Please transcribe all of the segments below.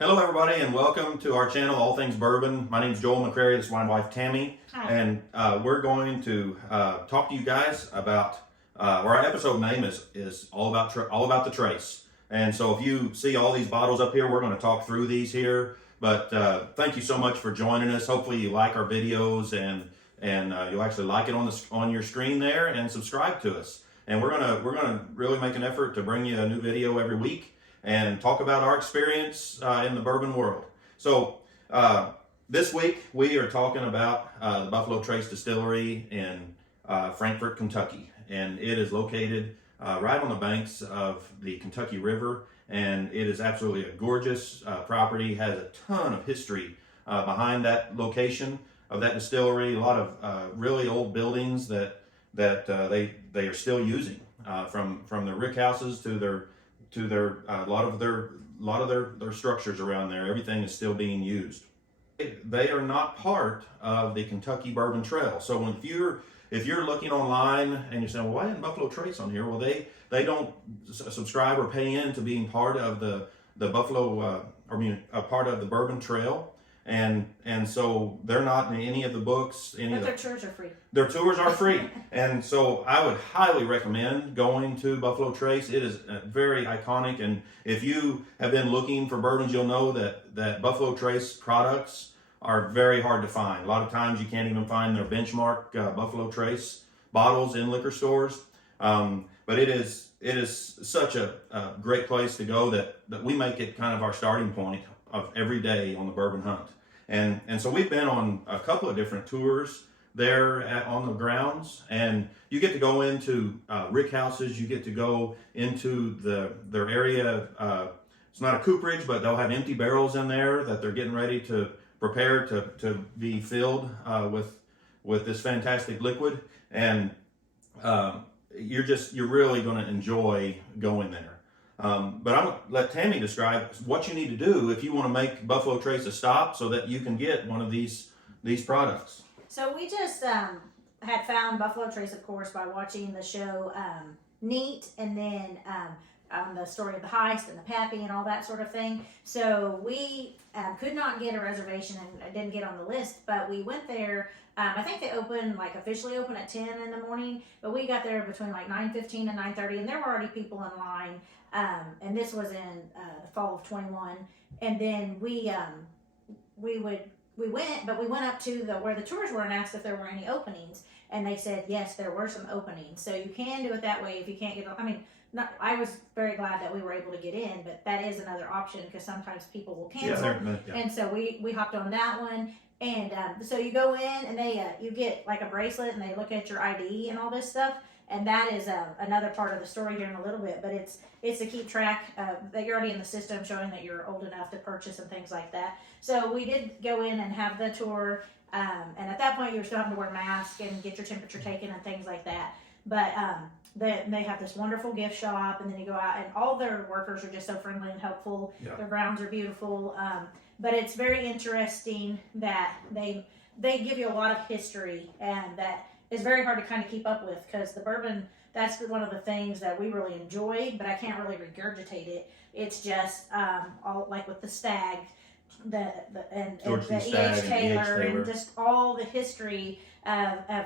Hello everybody and welcome to our channel, All Things Bourbon. My name is Joel McCrary, this is my wife Tammy. Hi. And we're going to talk to you guys about, our episode name is all about the Trace. And so if you see all these bottles up here, we're going to talk through these here. But thank you so much for joining us. Hopefully you like our videos and you'll actually like it on your screen there and subscribe to us. And we're gonna really make an effort to bring you a new video every week and talk about our experience in the bourbon world. So this week we are talking about the Buffalo Trace Distillery in Frankfort, Kentucky. And it is located right on the banks of the Kentucky River. And it is absolutely a gorgeous property, has a ton of history behind that location of that distillery. A lot of really old buildings that they are still using, from the rick houses to their a lot of their structures around there. Everything is still being used. They are not part of the Kentucky Bourbon Trail. So if you're looking online and you're saying, well, why isn't Buffalo Trace on here? Well, they don't subscribe or pay in to being part of the Buffalo, a part of the Bourbon Trail. And so they're not in any of the books. But their tours are free. Their tours are free. And so I would highly recommend going to Buffalo Trace. It is very iconic. And if you have been looking for bourbons, you'll know that Buffalo Trace products are very hard to find. A lot of times you can't even find their benchmark Buffalo Trace bottles in liquor stores. But it is such a great place to go that we make it kind of our starting point of every day on the bourbon hunt. And so we've been on a couple of different tours there on the grounds, and you get to go into rick houses. You get to go into their area. It's not a cooperage, but they'll have empty barrels in there that they're getting ready to prepare to be filled with this fantastic liquid. And you're really going to enjoy going there. But I'm going to let Tammy describe what you need to do if you want to make Buffalo Trace a stop so that you can get one of these products. So we just had found Buffalo Trace, of course, by watching the show Neat, and then on the story of the heist and the Pappy and all that sort of thing. So we could not get a reservation and I didn't get on the list, but we went there. I think they officially open at 10 in the morning, but we got there between 9:15 and 9:30, and there were already people in line. And this was in the fall of 21. And then we went up to where the tours were and asked if there were any openings, and they said yes, there were some openings. So you can do it that way if you can't get. I was very glad that we were able to get in, but that is another option because sometimes people will cancel. Yeah. And so we hopped on that one. And so you go in and you get like a bracelet and they look at your ID and all this stuff. And that is another part of the story here in a little bit, but it's to keep track that you're already in the system, showing that you're old enough to purchase and things like that. So we did go in and have the tour, and at that point you were still having to wear a mask and get your temperature taken and things like that. But they have this wonderful gift shop, and then you go out and all their workers are just so friendly and helpful. Yeah. Their grounds are beautiful, but it's very interesting that they give you a lot of history, and that is very hard to kind of keep up with because the bourbon, that's one of the things that we really enjoyed, but I can't really regurgitate it. It's just all like with the Stag, the E.H. Taylor, and just all the history of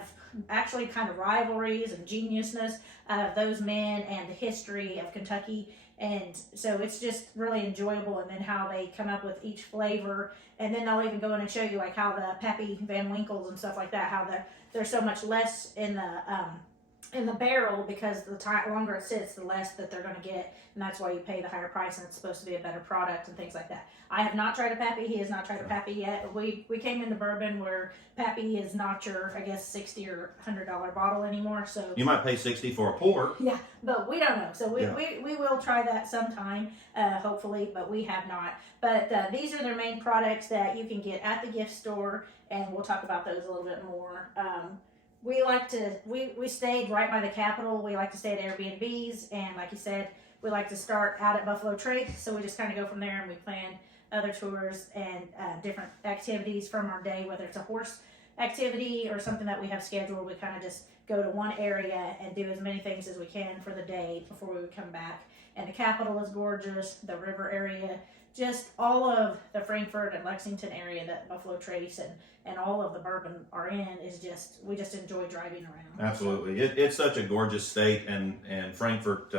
actually kind of rivalries and geniusness of those men and the history of Kentucky. And so it's just really enjoyable, and then how they come up with each flavor, and then they'll even go in and show you like how the Pappy Van Winkles and stuff like that, how they're so much less in the barrel because the longer it sits, the less that they're going to get, and that's why you pay the higher price, and it's supposed to be a better product and things like that. I have not tried a Pappy. He has not tried a Pappy yet. We came into bourbon where Pappy is not your, I guess, $60 or $100 bottle anymore. So you might pay $60 for a pour. Yeah, but we don't know. So we will try that sometime, hopefully, but we have not. But these are their main products that you can get at the gift store, and we'll talk about those a little bit more. We stayed right by the Capitol. We like to stay at Airbnbs, and like you said, we like to start out at Buffalo Trace, so we just kind of go from there, and we plan other tours and different activities from our day, whether it's a horse activity or something that we have scheduled. We kind of just go to one area and do as many things as we can for the day before we would come back. And the Capitol is gorgeous. The river area just all of the Frankfort and Lexington area that Buffalo Trace and all of the bourbon are in is just, we just enjoy driving around. Absolutely. It's such a gorgeous state, and Frankfort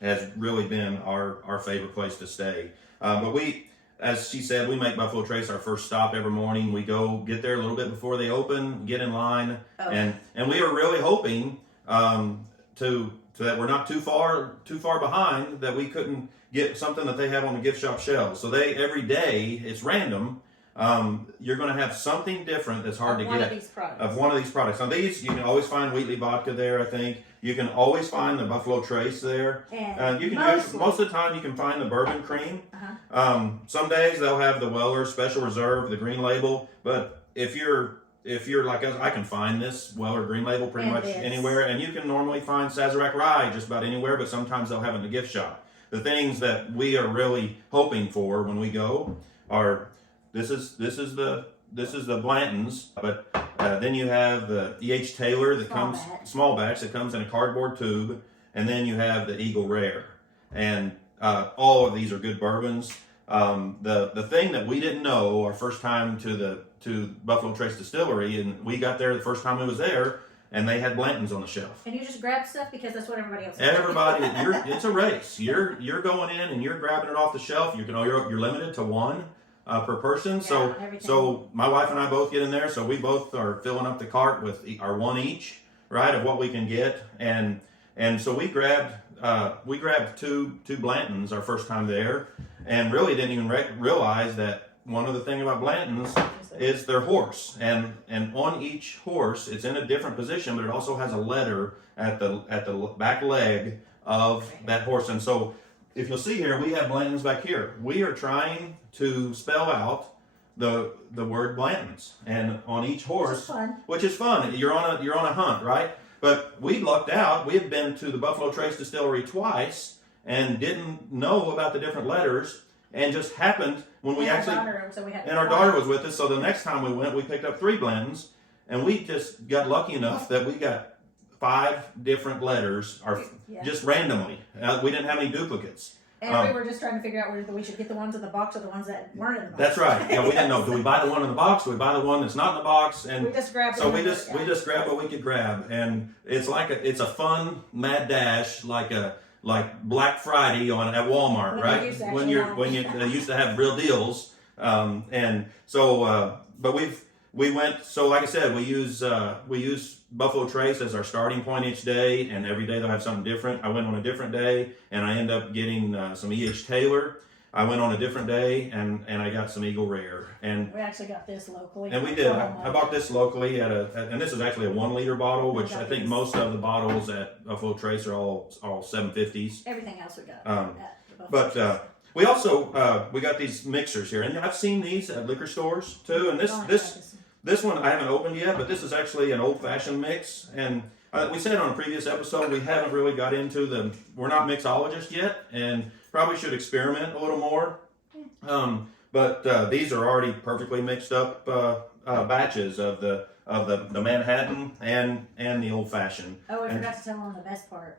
has really been our favorite place to stay. But we, as she said, we make Buffalo Trace our first stop every morning. We go get there a little bit before they open, get in line, and we are really hoping to that we're not too far behind, that we couldn't get something that they have on the gift shop shelves. So they, every day, it's random. You're going to have something different that's hard to get of one of these products. Now these, you can always find Wheatley vodka there, I think. You can always find the Buffalo Trace there. And you can most of the time you can find the bourbon cream. Some days they'll have the Weller Special Reserve, the green label. But if you're like us, I can find this Weller green label pretty much anywhere. And you can normally find Sazerac Rye just about anywhere, but sometimes they'll have it in the gift shop. The things that we are really hoping for when we go are this is the Blantons, but then you have the E.H. Taylor that comes small batch that comes in a cardboard tube, and then you have the Eagle Rare, and all of these are good bourbons. The thing that we didn't know our first time to Buffalo Trace Distillery, and we got there the first time we was there, and they had Blantons on the shelf. And you just grab stuff because that's what everybody else does. Everybody, it's a race. You're going in and you're grabbing it off the shelf. You're limited to one per person. So my wife and I both get in there. So we both are filling up the cart with our one each, right, of what we can get. And so we grabbed two Blantons our first time there, and really didn't even realize that one of the things about Blantons is their horse, and on each horse it's in a different position, but it also has a letter at the back leg of that horse. And so if you'll see here, we have Blantons back here. We are trying to spell out the word Blantons, and on each horse, which is fun. You're on a hunt, right? But we lucked out. We had been to the Buffalo Trace Distillery twice and didn't know about the different letters, and just happened when we actually, and our daughter was with us. So the next time we went, we picked up 3 Blantons, and we just got lucky enough that we got 5 different letters, just randomly. We didn't have any duplicates. And we were just trying to figure out whether we should get the ones in the box or the ones that weren't in the box. That's right. Yeah, we didn't know. Do we buy the one in the box? Do we buy the one that's not in the box? And we just grabbed. So we just grabbed what we could grab, and it's a fun mad dash, like Black Friday at Walmart, right? They used to have real deals, and so but we went. So like I said, we use Buffalo Trace as our starting point each day, and every day they'll have something different. I went on a different day, and I end up getting some E.H. Taylor. I went on a different day, and I got some Eagle Rare. And we actually got this locally. And we did. I bought this locally and this is actually a 1 liter bottle, which I think most of the bottles at Buffalo Trace are all 750s. Everything else we got at the Buffalo Trace. We also we got these mixers here, and I've seen these at liquor stores too. And this one I haven't opened yet, but this is actually an old-fashioned mix. And we said on a previous episode we haven't really got into we're not mixologists yet, and probably should experiment a little more. But these are already perfectly mixed up batches of the Manhattan and the old-fashioned. Oh, I forgot to tell them the best part.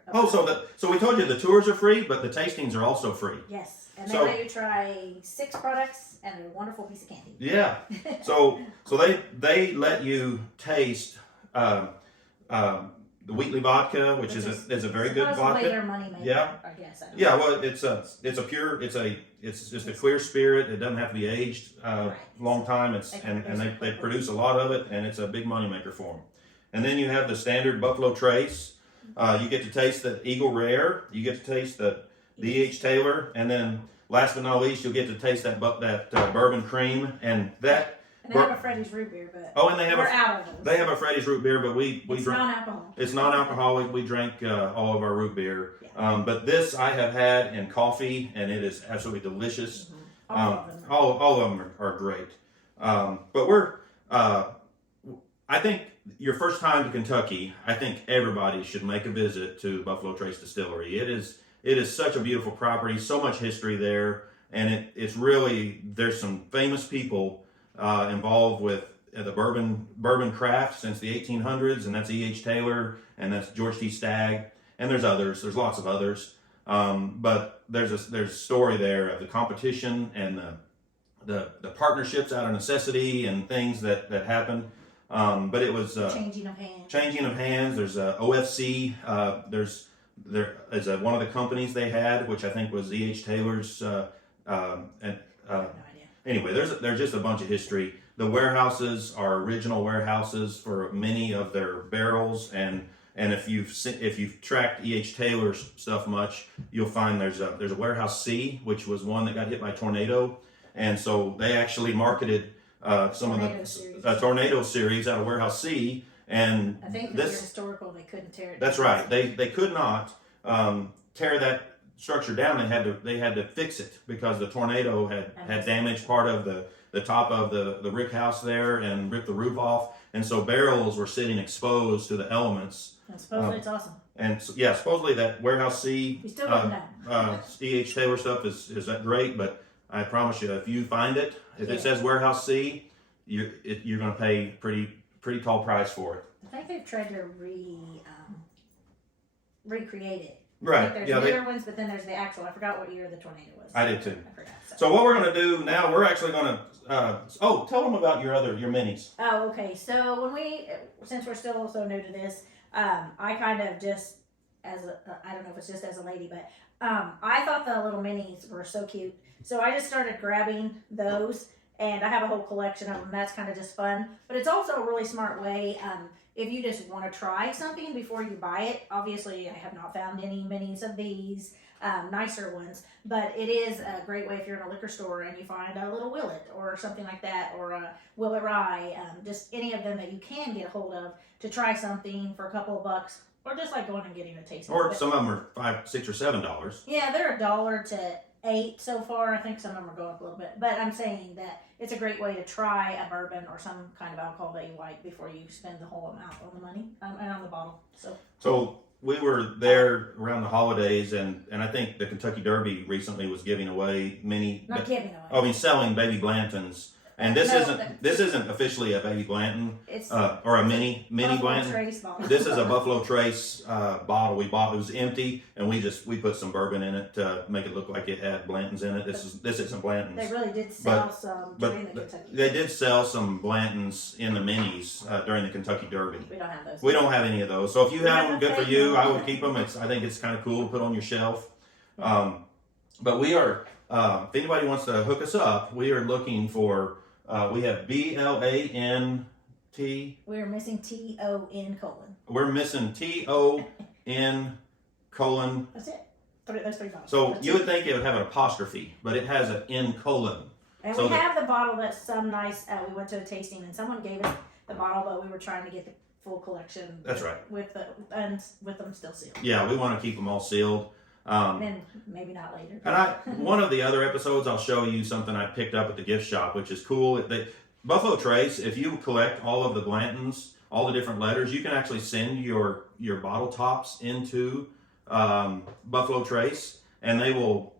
So we told you the tours are free, but the tastings are also free. Yes. And they let you try 6 products and a wonderful piece of candy. Yeah. So they let you taste the Wheatley vodka, which is a very good vodka. Later money maker, yeah. I guess. Yeah. Well, it's just a clear spirit. It doesn't have to be aged long time. They produce a lot of it, and it's a big money maker for them. And then you have the standard Buffalo Trace. You get to taste the Eagle Rare. You get to taste the E.H. Taylor, and then last but not least, you'll get to taste that bourbon cream, and that. And they have a Freddy's root beer, but we're out of those. They have a Freddy's root beer, but we it's drink. Non-alcoholic. It's non-alcoholic. We drank all of our root beer, but this I have had in coffee, and it is absolutely delicious. Mm-hmm. All of them are great. But I think your first time to Kentucky, I think everybody should make a visit to Buffalo Trace Distillery. It is such a beautiful property, so much history there, and it's really, there's some famous people involved with the bourbon craft since the 1800s, and that's E.H. Taylor, and that's George T. Stagg, and there's lots of others. But there's a story there of the competition and the partnerships out of necessity and things that happen. But it was changing of hands. Changing of hands. There's OFC. There is one of the companies they had, which I think was E.H. Taylor's. And I have no idea. Anyway, there's just a bunch of history. The warehouses are original warehouses for many of their barrels, and if you've tracked E.H. Taylor's stuff much, you'll find there's a warehouse C, which was one that got hit by a tornado, and so they actually marketed some of the tornado series out of warehouse C. And I think this historical, they couldn't tear it down. That's right. They could not tear that structure down. They had to fix it because the tornado had damaged part of the top of the rick house there and ripped the roof off, and so barrels were sitting exposed to the elements. And supposedly it's awesome. And so, yeah, supposedly that warehouse C, We still don't know. E.H. Taylor stuff is that great, but I promise you, if you find it, if it says warehouse C, you're going to pay pretty tall price for it. I think they've tried to recreate it. Right. There's newer ones, but then there's the actual. I forgot what year the tornado was. I did too. I forgot. So what we're going to do now, we're actually going to. Tell them about your minis. Oh, okay. So since we're still so new to this, I kind of just I don't know if it's just as a lady, but I thought the little minis were so cute. So I just started grabbing those, and I have a whole collection of them. That's kind of just fun, but it's also a really smart way. If you just want to try something before you buy it, obviously I have not found any minis of these nicer ones, but it is a great way if you're in a liquor store and you find a little Willet or something like that, or a Willet Rye, just any of them that you can get a hold of to try something for a couple of bucks, or just like going and getting a taste. Or some of them are $5, $6, or $7. Yeah, they're $1 to $8 so far. I think some of them are going up a little bit, but I'm saying that it's a great way to try a bourbon or some kind of alcohol that you like before you spend the whole amount on the money and on the bottle. So we were there around the holidays, and I think the Kentucky Derby recently was giving away selling baby Blantons. And this isn't officially a baby Blanton, or a mini Blanton. Trace bottle. This is a Buffalo Trace bottle we bought. It was empty, and we put some bourbon in it to make it look like it had Blantons in it. This isn't Blantons. They really did sell some during the Kentucky Derby. They did sell some Blantons in the minis during the Kentucky Derby. We don't have those. We don't have any of those. So if you have them, good for you. I would keep them. I think it's kind of cool to put on your shelf. But we are, if anybody wants to hook us up, we are looking for. We have BLANT. We're missing TON colon. We're missing TON colon. That's it. Those three bottles. So you would think it would have an apostrophe, but it has an N colon. And we have the bottle that's some nice. We went to a tasting and someone gave us the bottle, but we were trying to get the full collection. That's right. With them still sealed. Yeah, we want to keep them all sealed. And maybe not later. And one of the other episodes, I'll show you something I picked up at the gift shop, which is cool. Buffalo Trace, if you collect all of the Blantons, all the different letters, you can actually send your bottle tops into Buffalo Trace, and they will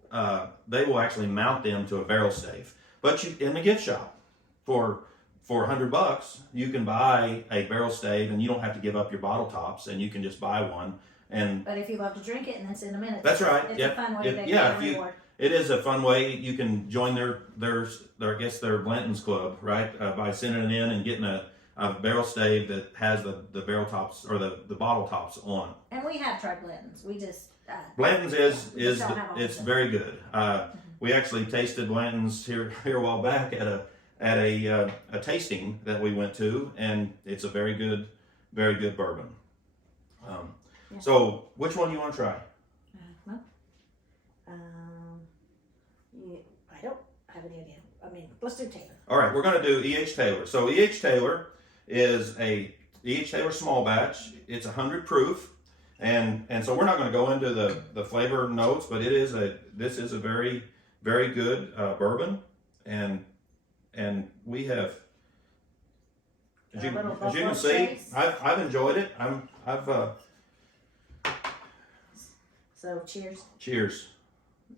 actually mount them to a barrel stave. But in the gift shop, for $100, you can buy a barrel stave, and you don't have to give up your bottle tops, and you can just buy one. But if you love to drink it and then send them in, that's right. It's a fun way to get a reward. It is a fun way. You can join their Blanton's club, right? By sending it in and getting a barrel stave that has the barrel tops or the bottle tops on. And we have tried Blanton's. We just Blanton's it's very good. We actually tasted Blanton's here a while back at a tasting that we went to, and it's a very good bourbon. So, which one do you want to try? I don't have any idea. I mean, let's do Taylor. All right, we're going to do E.H. Taylor. So, E.H. Taylor is E.H. Taylor small batch. It's 100 proof, and so we're not going to go into the flavor notes, but this is a very, very good bourbon, and we have. As you can see, I've enjoyed it. So cheers. Cheers.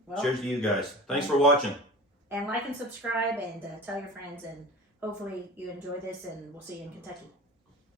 Well, cheers to you guys. Thanks for watching. And like and subscribe and tell your friends, and hopefully you enjoy this, and we'll see you in Kentucky.